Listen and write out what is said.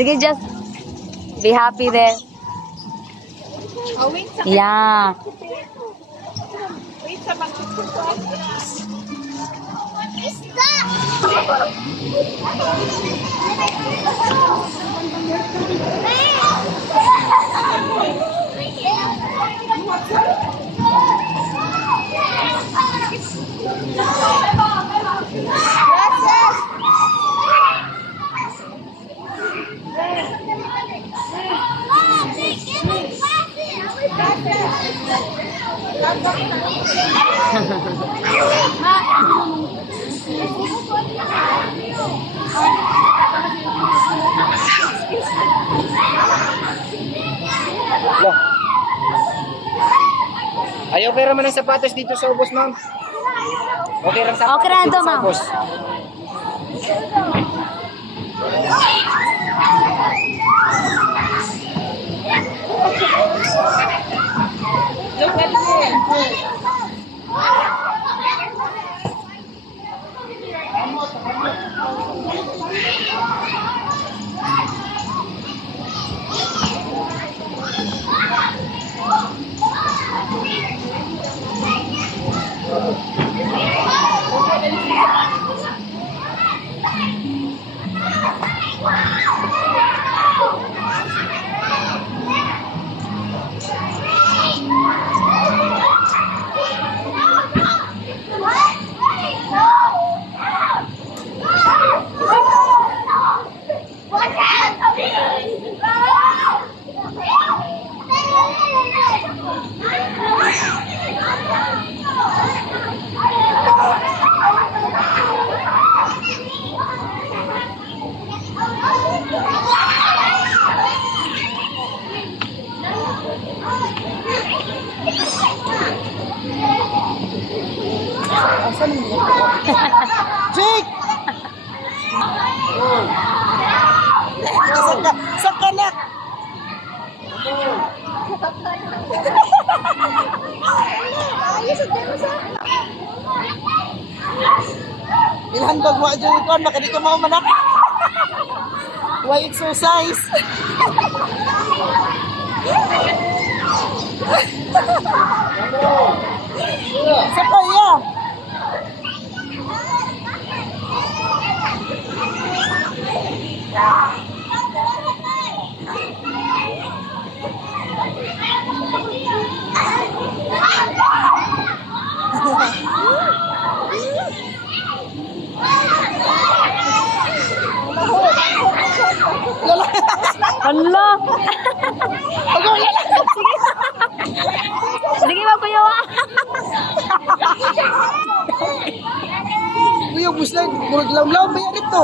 Sige, just be happy there. Yeah. Wait sa magkukuha. Ay, okay raman ang sapatos dito sa ubos, ma'am. Okay lang sapatos Okay lang dito to, sa ma'am. ubos. Look at him. Jake! Sa kanak! Ilhandog mo dyan ito, baka di ka mau manak. Why exercise? Sa kaya? Hala! Sige ba, kuya wa? Kuya, gusto lang, murag law-law, may arit to.